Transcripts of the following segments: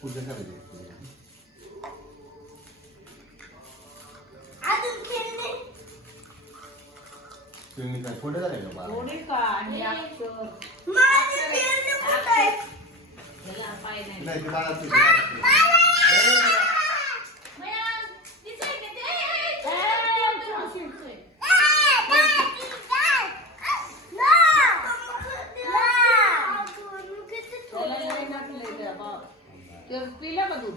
पूजा करायची तुम्ही काय? कुठे झाले का बाळा? थोडी का आणि अक्षर. ह्याला पाय नाही. नाही, ते बाळाचं, ते बाळाचं. ए, त्याला लय टाकलंय त्या बा- ते पिलं का दूध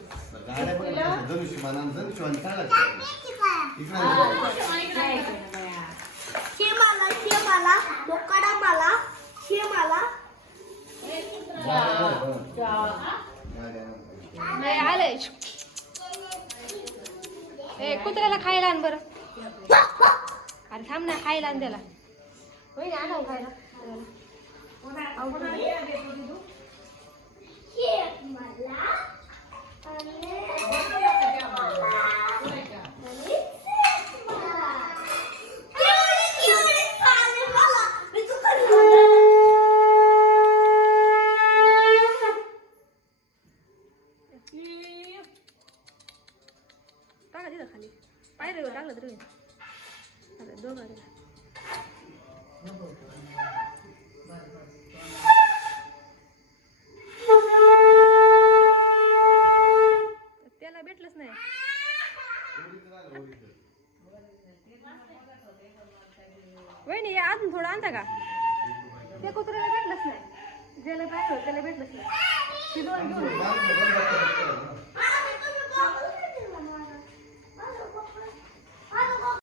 हा, हा? नाही आलंय. ए कुत्र्याला खायला आण बरं. अरे थांब ना खायला आण त्याला. होय ना आणा खायला. टाका तिथं खाली पायरीवर टाकलं तरी. आता दोघं त्याला भेटलंच नाही. वहिनी हे अजून थोडं आणता का? त्या कुत्र्याला भेटलंच नाही. ज्याला पाहिजे त्याला भेटलंच नाही. ती दोन घेऊन.